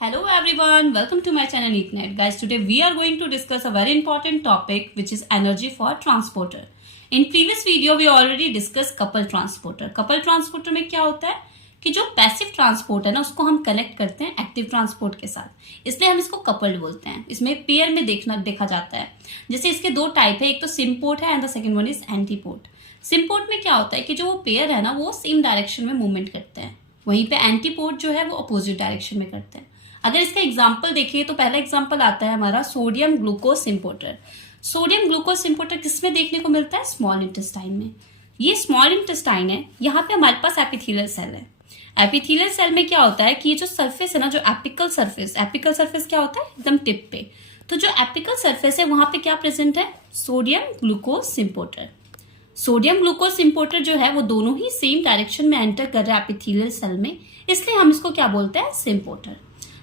Hello everyone, welcome to my channel EatNet. Guys, today we are going to discuss a very important topic which is energy for transporter. In previous video we already discussed couple transporter. Couple transporter में क्या होता है कि जो passive transport है ना उसको हम कनेक्ट करते हैं एक्टिव ट्रांसपोर्ट के साथ, इसलिए हम इसको कपल्ड बोलते हैं। इसमें पेयर में देखा जाता है। जैसे इसके दो टाइप है, एक तो सिमपोर्ट है and the second one is antiport. Symport में क्या होता है कि जो वो पेयर है ना वो सेम डायरेक्शन में मूवमेंट करते हैं, वहीं पे एंटीपोर्ट जो है वो अपोजिट डायरेक्शन में करते हैं। अगर इसका एग्जाम्पल देखिए तो पहला एग्जाम्पल आता है हमारा sodium glucose symporter. Sodium glucose सिम्पोर्टर किसमें देखने को मिलता है? स्मॉल इंटेस्टाइन में। ये स्मॉल इंटेस्टाइन है, यहाँ पे हमारे पास एपिथेलियल सेल है। एपिथेलियल सेल में क्या होता है कि ये जो सरफेस है ना, जो एपिकल सरफेस क्या होता है एकदम टिप पे, तो जो एपिकल सरफेस है वहां पे क्या प्रेजेंट है? Sodium glucose symporter. Sodium glucose symporter जो है वो दोनों ही सेम डायरेक्शन में एंटर कर रहा है एपिथेलियल सेल में, इसलिए हम इसको क्या बोलते हैं? Symporter.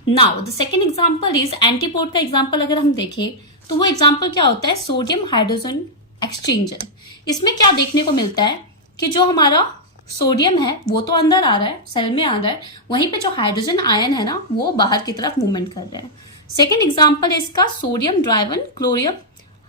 Now the second example is antiport का एग्जाम्पल अगर हम देखें तो वो एग्जाम्पल क्या होता है? Sodium hydrogen exchanger. इसमें क्या देखने को मिलता है कि जो हमारा सोडियम है वो तो अंदर आ रहा है, सेल में आ रहा है, वहीं पे जो हाइड्रोजन आयन है ना वो बाहर की तरफ मूवमेंट कर रहे हैं। सेकेंड एग्जाम्पल है इसका सोडियम ड्राइवन क्लोरियम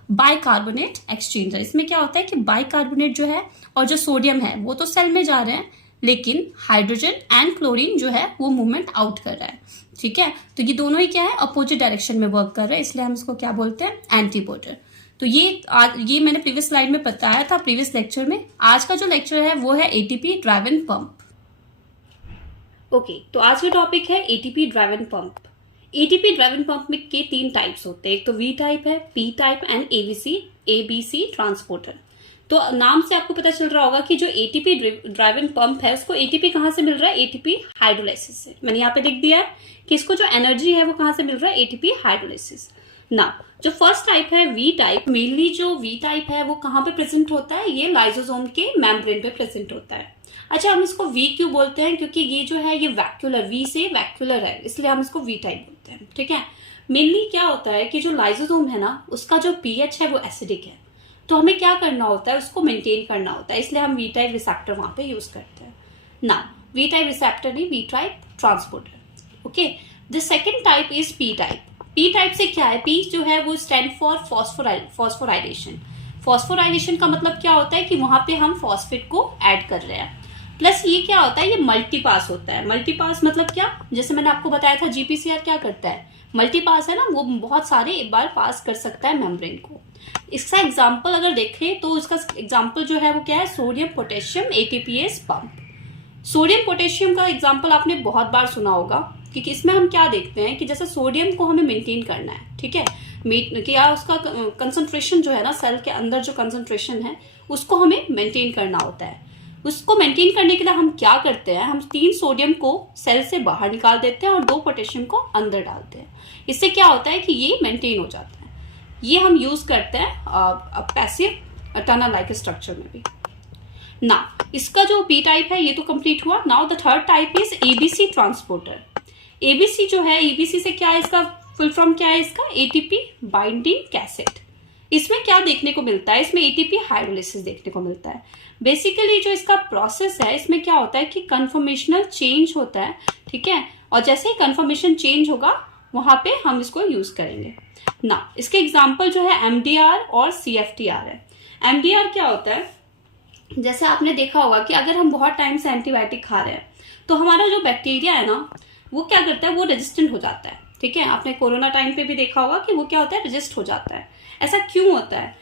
बाइकार्बोनेट एक्सचेंजर। इसमें क्या होता है कि बाइकार्बोनेट जो है और जो सोडियम है वो तो सेल में जा रहे हैं, लेकिन हाइड्रोजन एंड क्लोरीन जो है वो मूवमेंट आउट कर रहा है। ठीक है, तो ये दोनों ही क्या है? अपोजिट डायरेक्शन में वर्क कर रहे हैं, इसलिए हम इसको क्या बोलते हैं? एंटीपोर्टर। तो ये मैंने प्रीवियस स्लाइड में बताया था प्रीवियस लेक्चर में। आज का जो लेक्चर है वो है एटीपी ड्राइवन पंप। ओके, तो आज का टॉपिक है ATP driven pump. ATP driven pump में के तीन टाइप्स होते हैं, एक तो वी टाइप है, P type and ABC transporter. तो नाम से आपको पता चल रहा होगा कि जो एटीपी ड्राइवन पंप है उसको एटीपी कहां से मिल रहा है? एटीपी हाइड्रोलाइसिस से। मैंने यहाँ पे लिख दिया है कि इसको जो एनर्जी है वो कहां से मिल रहा है? ATP hydrolysis. ना जो फर्स्ट टाइप है वी टाइप, मेनली जो वी टाइप है वो कहां पे प्रेजेंट होता है? ये लाइसोसोम के मेम्ब्रेन पे प्रेजेंट होता है। अच्छा, हम इसको वी क्यों बोलते हैं? क्योंकि ये जो है ये वैक्यूलर, वी से वैक्यूलर है, इसलिए हम इसको वी टाइप बोलते हैं। ठीक है, मेनली क्या होता है कि जो लाइसोसोम है ना उसका जो पीएच है वो एसिडिक है, तो हमें क्या करना होता है? उसको मेंटेन करना होता है, इसलिए हम वी टाइप रिसेप्टर वहां पे यूज करते हैं ना। वी टाइप रिसेप्टर नहीं, V type transporter. Okay, the second type is P type. P type से क्या है? पी जो है वो स्टैंड फॉर फॉस्फोराइलेशन। फॉस्फोराइलेशन का मतलब क्या होता है कि वहां पे हम फॉस्फेट को ऐड कर रहे हैं। प्लस ये क्या होता है? ये मल्टीपास होता है। मल्टीपास मतलब क्या? जैसे मैंने आपको बताया था जीपीसीआर क्या करता है, मल्टीपास है ना, वो बहुत सारे एक बार पास कर सकता है मेम्ब्रेन को। इसका एग्जाम्पल अगर देखें तो इसका एग्जाम्पल जो है वो क्या है? Sodium potassium ATPase pump. Sodium potassium का एग्जाम्पल आपने बहुत बार सुना होगा, क्योंकि इसमें हम क्या देखते हैं कि जैसे सोडियम को हमें मेंटेन करना है, ठीक है, क्या उसका कंसंट्रेशन जो है ना सेल के अंदर जो कंसंट्रेशन है उसको हमें मेंटेन करना होता है। उसको मेंटेन करने के लिए हम क्या करते हैं? हम 3 सोडियम को सेल से बाहर निकाल देते हैं और 2 पोटेशियम को अंदर डालते हैं। इससे क्या होता है कि ये मेंटेन हो जाता है। ये हम यूज करते हैं पैसिव टनल लाइक स्ट्रक्चर में भी ना। इसका जो पी टाइप है ये तो कंप्लीट हुआ। Now the third type is ABC transporter. ABC जो है, एबीसी से क्या है? इसका फुल फॉर्म क्या है? इसका एटीपी बाइंडिंग कैसेट। इसमें क्या देखने को मिलता है? इसमें एटीपी हाइड्रोलाइसिस देखने को मिलता है। बेसिकली जो इसका प्रोसेस है इसमें क्या होता है कि कन्फर्मेशनल चेंज होता है, ठीक है, और जैसे ही कन्फर्मेशन चेंज होगा वहां पे हम इसको यूज करेंगे ना। इसके एग्जाम्पल जो है एमडीआर और सीएफटीआर है। एमडीआर क्या होता है? जैसे आपने देखा होगा कि अगर हम बहुत टाइम से एंटीबायोटिक खा रहे हैं तो हमारा जो बैक्टीरिया है ना वो क्या करता है? वो रेजिस्टेंट हो जाता है। ठीक है, आपने कोरोना टाइम पे भी देखा होगा कि वो क्या होता है? रेजिस्ट हो जाता है। ऐसा क्यों होता है?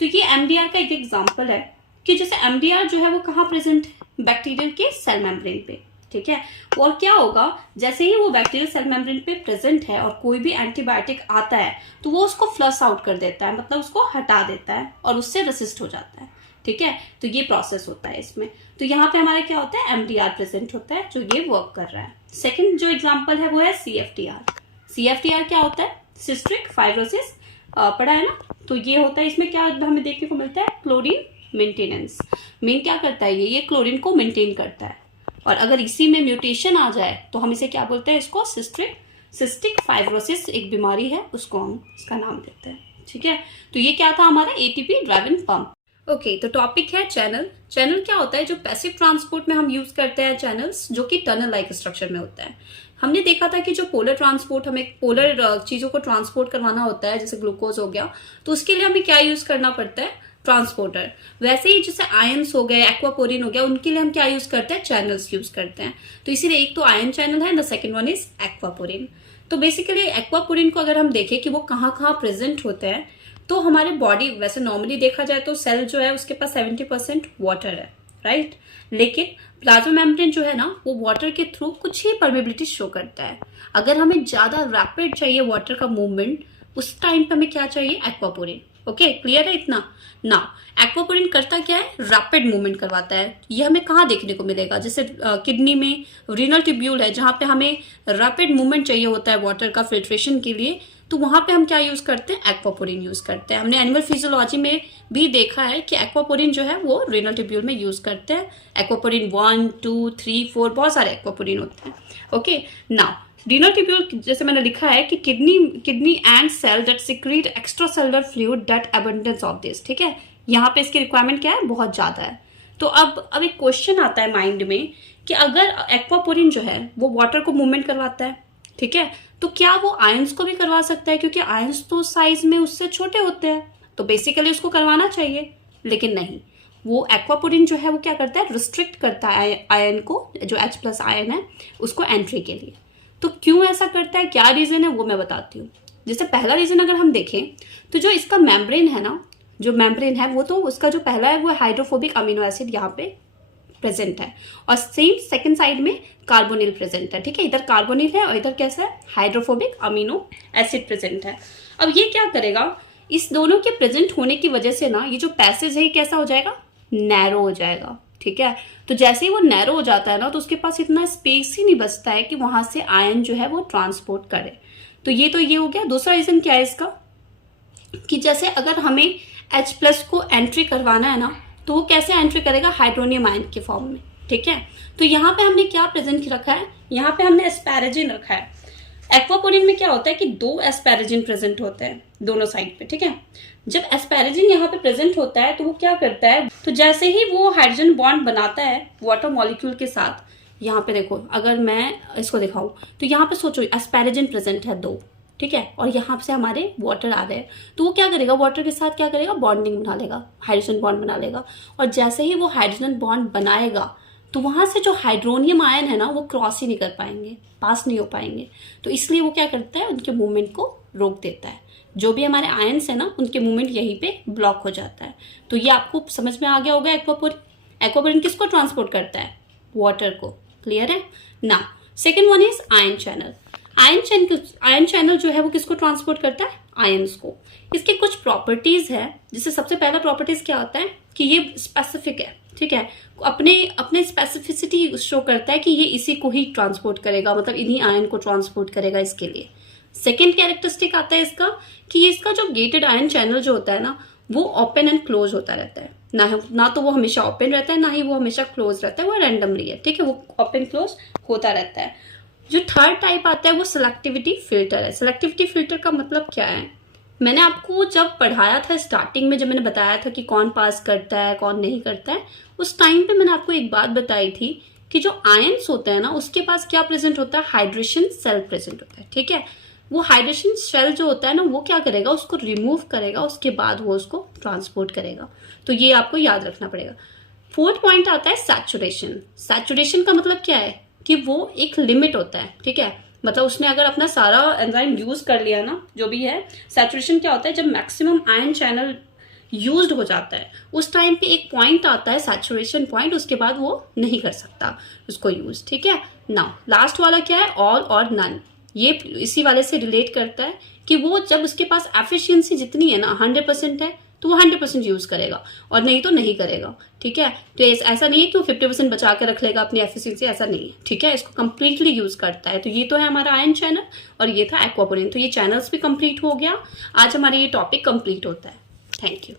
तो ये एमडीआर का एक एग्जाम्पल है कि जैसे एमडीआर जो है वो कहाँ प्रेजेंट है? बैक्टीरियल के सेल मेम्ब्रेन पे। ठीक है, और क्या होगा? जैसे ही वो बैक्टीरियल सेल मेम्ब्रेन पे प्रेजेंट है और कोई भी एंटीबायोटिक आता है तो वो उसको फ्लश आउट कर देता है, मतलब उसको हटा देता है और उससे रेसिस्ट हो जाता है। ठीक है, तो ये प्रोसेस होता है इसमें। तो यहाँ पे हमारा क्या होता है? एमडीआर प्रेजेंट होता है जो ये वर्क कर रहा है। सेकेंड जो एग्जाम्पल है वो है सीएफटीआर। सीएफटीआर क्या होता है? सिस्टिक फाइब्रोसिस पढ़ा है ना, तो ये होता है। इसमें क्या हमें देखने को मिलता है? Chlorine maintenance. मेन क्या करता है? ये क्लोरीन को मेंटेन करता है, और अगर इसी में म्यूटेशन आ जाए तो हम इसे क्या बोलते हैं? इसको सिस्टिक फाइब्रोसिस एक बीमारी है, उसको हम इसका नाम देते हैं। ठीक है, तो ये क्या था हमारा एटीपी ड्राइवन पंप। ओके, तो टॉपिक है चैनल। चैनल क्या होता है? जो पैसिव ट्रांसपोर्ट में हम यूज करते हैं चैनल्स, जो कि टनल लाइक स्ट्रक्चर में होता है। हमने देखा था कि जो पोलर ट्रांसपोर्ट, हमें पोलर चीजों को ट्रांसपोर्ट करवाना होता है, जैसे ग्लूकोज हो गया, तो उसके लिए हमें क्या यूज करना पड़ता है, ट्रांसपोर्टर। वैसे ही जैसे आयंस हो गए, एक्वापोरिन हो गया, उनके लिए हम क्या यूज करते हैं, चैनल्स यूज करते हैं। तो इसीलिए एक तो आयन चैनल है, the second one is aquaporin. तो बेसिकली एक्वापोरिन को अगर हम देखें कि वो कहाँ कहाँ प्रेजेंट होते हैं, तो हमारे बॉडी, वैसे नॉर्मली देखा जाए तो सेल जो है उसके पास 70% वाटर है, राइट। लेकिन प्लाज्मा मेम्ब्रेन जो है ना, वो वाटर के थ्रू कुछ ही परमेबिलिटी शो करता है। अगर हमें ज्यादा रैपिड चाहिए वाटर का मूवमेंट, उस टाइम पे हमें क्या चाहिए, एक्वापोरिन। ओके, क्लियर है इतना ना। एक्वापोरिन करता क्या है, रैपिड मूवमेंट करवाता है। ये हमें कहाँ देखने को मिलेगा, जैसे किडनी में रीनल ट्यूब्यूल है, जहां पे हमें रैपिड मूवमेंट चाहिए होता है वाटर का फिल्ट्रेशन के लिए, तो वहां पे हम क्या यूज करते हैं, एक्वापोरिन यूज करते हैं। हमने एनिमल फिजियोलॉजी में भी देखा है कि एक्वापोरिन जो है वो रीनल ट्यूब्यूल में यूज करते हैं। एक्वापोरिन 1, 2, 3, 4 बहुत सारे एक्वापोरिन होते हैं। ओके, नाउ रीनल ट्यूब्यूल, जैसे मैंने लिखा है कि kidney and cell that secrete extra cellular fluid that abundance of this, ठीक है। यहाँ पे इसकी रिक्वायरमेंट क्या है, बहुत ज्यादा है। तो अब एक क्वेश्चन आता है माइंड में कि अगर एक्वापोरिन जो है वो वाटर को मूवमेंट करवाता है, ठीक है, तो क्या वो आयंस को भी करवा सकता है, क्योंकि आयंस तो साइज में उससे छोटे होते हैं, तो बेसिकली उसको करवाना चाहिए। लेकिन नहीं, वो एक्वापोरिन जो है वो क्या करता है, रिस्ट्रिक्ट करता है आयन को, जो H+ आयन है उसको एंट्री के लिए। तो क्यों ऐसा करता है, क्या रीजन है, वो मैं बताती हूँ। जैसे पहला रीजन अगर हम देखें तो जो इसका मेम्ब्रेन है ना, जो मेम्ब्रेन है वो, तो उसका जो पहला है वो हाइड्रोफोबिक अमीनो एसिड यहाँ पे प्रेजेंट है, और सेम सेकंड साइड में कार्बोनिल प्रेजेंट है, ठीक है। इधर कार्बोनिल है और इधर कैसा है, हाइड्रोफोबिक अमीनो एसिड प्रेजेंट है। अब ये क्या करेगा, इस दोनों के प्रेजेंट होने की वजह से ना ये जो पैसेज है कैसा हो जाएगा, नैरो हो जाएगा, ठीक है। तो जैसे ही वो नैरो हो जाता है ना, तो उसके पास इतना स्पेस ही नहीं बचता है कि वहां से आयन जो है वो ट्रांसपोर्ट करे। तो ये हो गया। दूसरा रीजन क्या है इसका, कि जैसे अगर हमें H+ को एंट्री करवाना है ना, तो वो कैसे एंट्री करेगा, हाइड्रोनियम आयन के फॉर्म में, ठीक है। तो यहाँ पे हमने क्या प्रेजेंट रखा है, यहाँ पे हमने एस्पैराजिन रखा है। एक्वापोरिन में क्या होता है कि 2 एस्पैराजिन प्रेजेंट होते हैं दोनों साइड पे, ठीक है। जब एस्पैराजिन यहाँ पे प्रेजेंट होता है तो वो क्या करता है, तो जैसे ही वो हाइड्रोजन बॉन्ड बनाता है वाटर मॉलिक्यूल के साथ, यहाँ पे देखो, अगर मैं इसको दिखाऊं तो यहाँ पे सोचो एस्पैराजिन प्रेजेंट है 2, ठीक है, और यहाँ से हमारे वाटर आ रहे हैं, तो वो क्या करेगा, वाटर के साथ क्या करेगा, बॉन्डिंग बना लेगा, हाइड्रोजन बॉन्ड बना लेगा। और जैसे ही वो हाइड्रोजन बॉन्ड बनाएगा तो वहां से जो हाइड्रोनियम आयन है ना, वो क्रॉस ही नहीं कर पाएंगे, पास नहीं हो पाएंगे। तो इसलिए वो क्या करता है, उनके मूवमेंट को रोक देता है। जो भी हमारे आयन्स है ना, उनके मूवमेंट यहीं पे ब्लॉक हो जाता है। तो ये आपको समझ में आ गया होगा। एक्वापोरिन किसको ट्रांसपोर्ट करता है, वाटर को। क्लियर है ना। Second one is ion channel. Ion channel जो है वो किसको ट्रांसपोर्ट करता है, आयंस को। इसके कुछ प्रॉपर्टीज है, जिससे सबसे पहला प्रॉपर्टीज क्या होता है कि ये स्पेसिफिक है, ठीक है, अपने स्पेसिफिसिटी शो करता है कि ये इसी को ही ट्रांसपोर्ट करेगा, मतलब इन्हीं आयन को ट्रांसपोर्ट करेगा इसके लिए। सेकेंड कैरेक्टरिस्टिक आता है इसका कि इसका जो गेटेड आयन चैनल जो होता है ना, वो ओपन एंड क्लोज होता रहता है। ना तो वो हमेशा ओपन रहता है, ना ही वो हमेशा क्लोज रहता है, वो रैंडमली है, ठीक है, वो ओपन क्लोज होता रहता है। जो थर्ड टाइप आता है वो सिलेक्टिविटी फिल्टर है। सिलेक्टिविटी फिल्टर का मतलब क्या है, मैंने आपको जब पढ़ाया था स्टार्टिंग में, जब मैंने बताया था कि कौन पास करता है कौन नहीं करता है, उस टाइम पे मैंने आपको एक बात बताई थी कि जो आयंस होते हैं ना, उसके पास क्या प्रेजेंट होता है, हाइड्रेशन सेल प्रेजेंट होता है, ठीक है। वो हाइड्रेशन सेल जो होता है ना, वो क्या करेगा, उसको रिमूव करेगा, उसके बाद वो उसको ट्रांसपोर्ट करेगा। तो ये आपको याद रखना पड़ेगा। फोर्थ पॉइंट आता है सैचुरेशन। सैचुरेशन का मतलब क्या है कि वो एक लिमिट होता है, ठीक है, मतलब उसने अगर अपना सारा एंजाइम यूज कर लिया ना, जो भी है। सैचुरेशन क्या होता है, जब मैक्सिमम आयन चैनल यूज्ड हो जाता है, उस टाइम पे एक पॉइंट आता है सैचुरेशन पॉइंट, उसके बाद वो नहीं कर सकता उसको यूज, ठीक है। नाउ लास्ट वाला क्या है, ऑल और नन। ये इसी वाले से रिलेट करता है कि वो जब उसके पास एफिशिएंसी जितनी है ना 100% है, तो वो 100% यूज करेगा, और नहीं तो नहीं करेगा, ठीक है। तो ऐसा नहीं है कि वो 50% बचा के रख लेगा अपनी एफिशिएंसी, ऐसा नहीं है, ठीक है, इसको कंप्लीटली यूज करता है। तो ये तो है हमारा आयन चैनल, और ये था एक्वापोरिन। तो ये चैनल्स भी कंप्लीट हो गया। आज हमारा ये टॉपिक कंप्लीट होता है। Thank you.